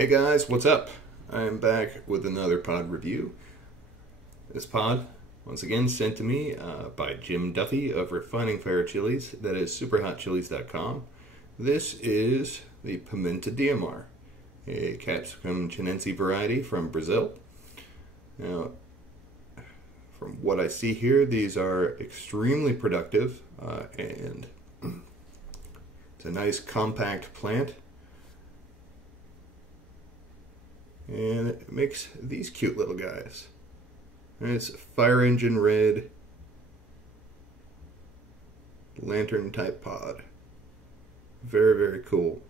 Hey guys, what's up? I am back with another pod review. This pod, once again, sent to me by Jim Duffy of Refining Fire Chilies. That is superhotchilies.com. This is the Pimenta Diomar, a Capsicum Chinense variety from Brazil. Now, from what I see here, these are extremely productive and it's a nice compact plant. And it makes these cute little guys. And it's fire engine red, lantern type pod. Very, very cool.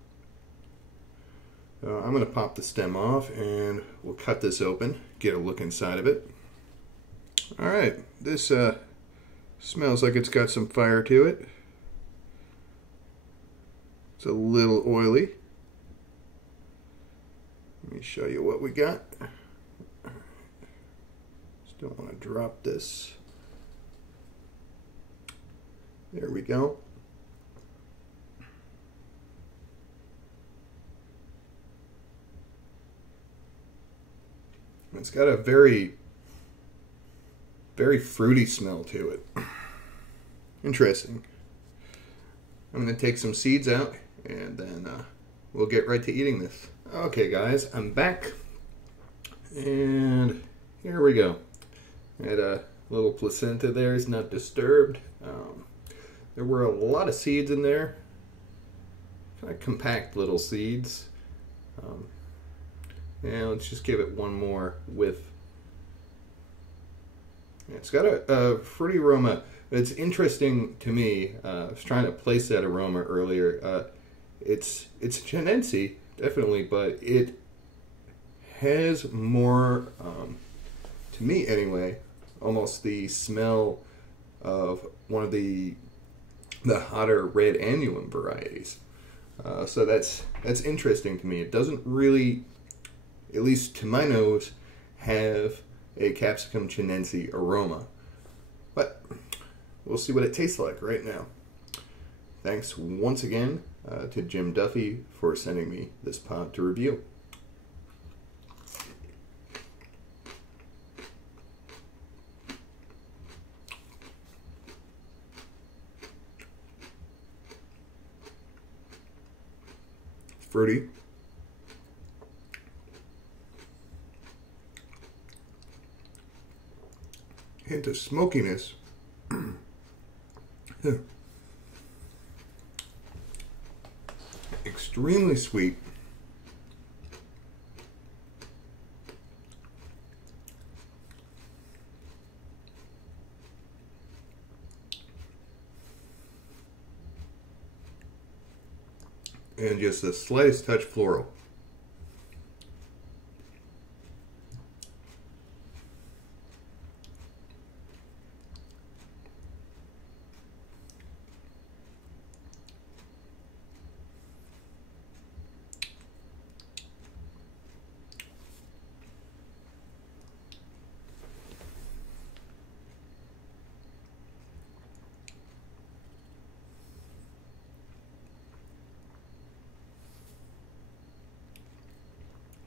I'm going to pop the stem off and we'll cut this open, get a look inside of it. Alright, this smells like it's got some fire to it. It's a little oily. Let me show you what we got. Just don't want to drop this. There we go. It's got a very, very fruity smell to it. Interesting. I'm going to take some seeds out and then we'll get right to eating this. Okay guys, I'm back, and here we go. I had a little placenta there, it's not disturbed. There were a lot of seeds in there, kind of compact little seeds. Now let's just give it one more whiff. It's got a fruity aroma. It's interesting to me. I was trying to place that aroma earlier. It's Chinense, definitely, but it has more, to me anyway, almost the smell of one of the hotter red annuum varieties. So that's interesting to me. It doesn't really, at least to my nose, have a Capsicum Chinense aroma. But we'll see what it tastes like right now. Thanks once again to Jim Duffy for sending me this pod to review. It's fruity. Hint of smokiness. Extremely sweet. And just the slightest touch floral.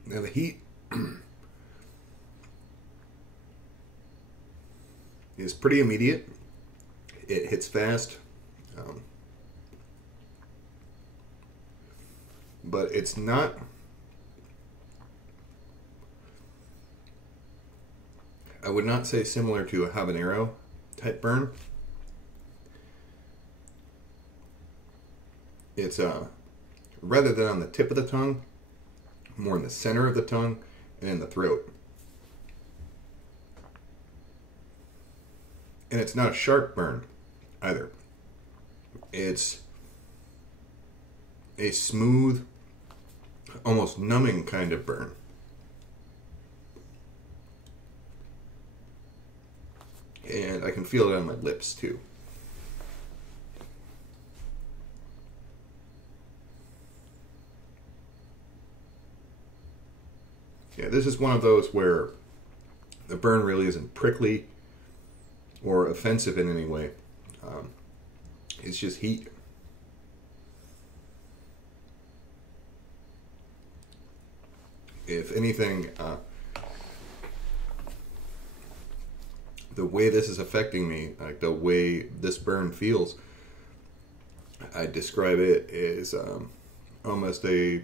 Now the heat is pretty immediate. It hits fast, but it's not. I would not say similar to a habanero type burn. It's rather than on the tip of the tongue, more in the center of the tongue and in the throat. And it's not a sharp burn either. It's a smooth, almost numbing kind of burn. And I can feel it on my lips too. Yeah, this is one of those where the burn really isn't prickly or offensive in any way. It's just heat. If anything, the way this is affecting me, like the way this burn feels, I describe it as almost a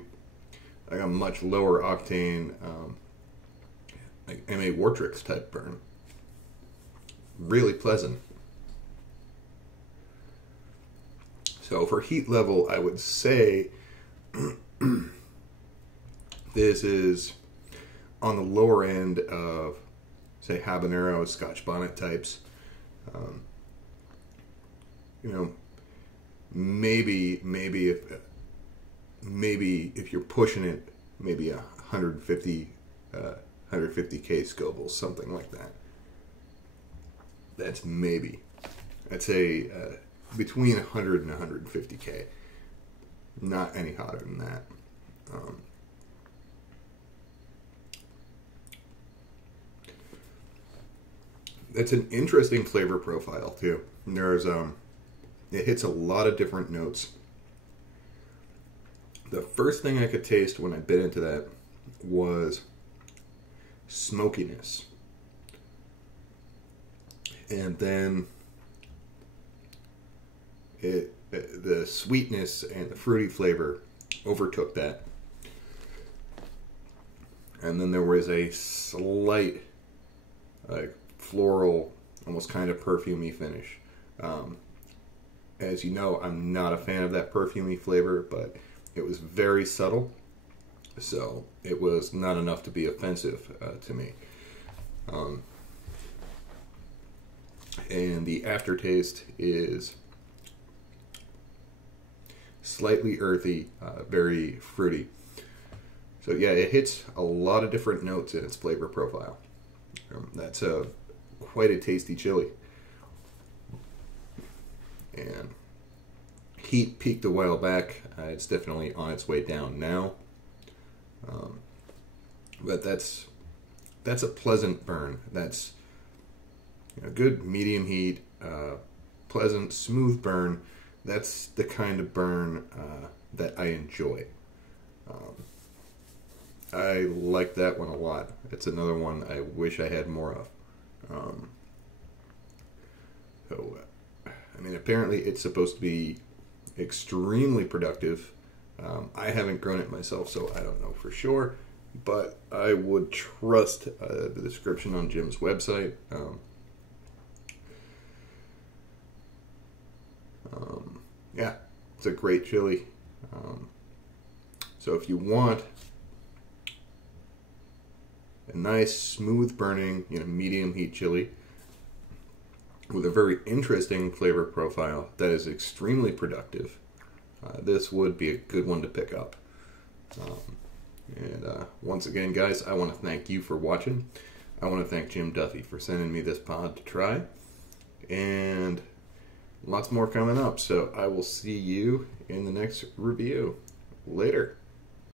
much lower octane, like M.A. Wartrix type burn. Really pleasant. So for heat level, I would say this is on the lower end of, say, Habanero, Scotch bonnet types. You know, maybe if you're pushing it, maybe 150K Scoville, something like that. That's maybe. I'd say between 100 and 150K. Not any hotter than that. It's an interesting flavor profile too. There's it hits a lot of different notes. The first thing I could taste when I bit into that was smokiness. And then the sweetness and the fruity flavor overtook that. And then there was a slight floral, almost kind of perfumey finish. As you know, I'm not a fan of that perfumey flavor, but it was very subtle, so it was not enough to be offensive to me. And the aftertaste is slightly earthy, very fruity. So yeah, it hits a lot of different notes in its flavor profile. That's quite a tasty chili. And heat peaked a while back. It's definitely on its way down now. But that's a pleasant burn. That's a good medium heat, pleasant, smooth burn. That's the kind of burn that I enjoy. I like that one a lot. It's another one I wish I had more of. I mean, apparently it's supposed to be extremely productive. I haven't grown it myself, so I don't know for sure. But I would trust the description on Jim's website. Yeah, it's a great chili. So if you want a nice, smooth burning, medium heat chili with a very interesting flavor profile that is extremely productive, this would be a good one to pick up. Once again, guys, I want to thank you for watching. I want to thank Jim Duffy for sending me this pod to try. And lots more coming up, so I will see you in the next review. Later.